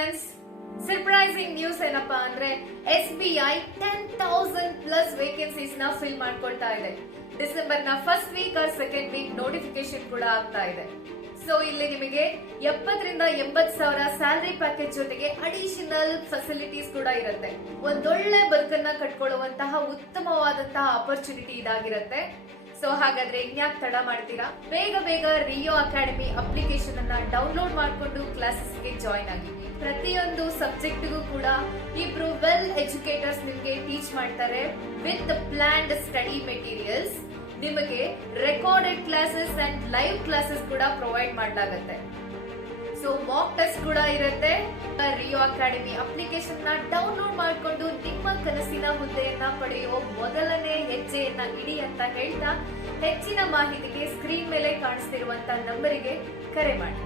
Friends, surprising news ಏನಪ್ಪಾ ಅಂದ್ರೆ SBI 10,000+ vacancies ನ ಫಿಲ್ ಮಾಡ್ಕೊಳ್ತಾ ಇದೆ. ಡಿಸೆಂಬರ್ ನ first week or second week notification ಕೂಡ ಆಗ್ತಾ ಇದೆ. ಸೊ ಇಲ್ಲಿ ನಿಮಗೆ 70 ರಿಂದ 80 ಸಾವಿರ ಸ್ಯಾಲರಿ ಪ್ಯಾಕೇಜ್ ಜೊತೆಗೆ ಅಡಿಷನಲ್ ಫೆಸಿಲಿಟೀಸ್ ಕೂಡ ಇರುತ್ತೆ. ಒಂದೊಳ್ಳೆ ಬದುಕನ್ನ ಕಟ್ಕೊಳ್ಳುವಂತಹ ಉತ್ತಮವಾದಂತಹ ಆಪರ್ಚುನಿಟಿ ಇದಾಗಿರುತ್ತೆ. ಸೊ ಹಾಗಾದ್ರೆ ಇನ್ಯಾಕ್ ತಡ ಮಾಡ್ತೀರಾ? ಬೇಗ ರಿಯೋ ಅಕಾಡೆಮಿ ಅಪ್ಲಿಕೇಶನ್ ಅನ್ನ ಡೌನ್ಲೋಡ್ ಮಾಡಿಕೊಂಡು ಕ್ಲಾಸಸ್ಗೆ ಜಾಯಿನ್ ಆಗಿ. ಪ್ರತಿಯೊಂದು ಸಬ್ಜೆಕ್ಟ್ಗೂ ಕೂಡ ಇಬ್ರು ವೆಲ್ ಎಜುಕೇಟರ್ಸ್ ನಿಮ್ಗೆ ಟೀಚ್ ಮಾಡ್ತಾರೆ ವಿತ್ ಪ್ಲಾನ್ಡ್ ಸ್ಟಡಿ ಮೆಟೀರಿಯಲ್ಸ್. ನಿಮಗೆ recorded classes and live classes ಕೂಡ ಪ್ರೊವೈಡ್ ಮಾಡಲಾಗುತ್ತೆ. ಸೊ ಮಾಕ್ ಟೆಸ್ಟ್ ಕೂಡ ಇರುತ್ತೆ. ರಿಯೋ ಅಕಾಡೆಮಿ ಅಪ್ಲಿಕೇಶನ್ ನ ಡೌನ್ಲೋಡ್ ಮಾಡಿಕೊಂಡು ನಿಮ್ಮ ಕನಸಿನ ಹುದ್ದೆಯನ್ನ ಪಡೆಯುವ ಮೊದಲನೇ ಹೆಜ್ಜೆಯನ್ನ ಇಡಿ ಅಂತ ಹೇಳ್ತಾ ಹೆಚ್ಚಿನ ಮಾಹಿತಿಗೆ ಸ್ಕ್ರೀನ್ ಮೇಲೆ ಕಾಣಿಸ್ತಿರುವಂತ ನಂಬರಿಗೆ ಕರೆ ಮಾಡಿ.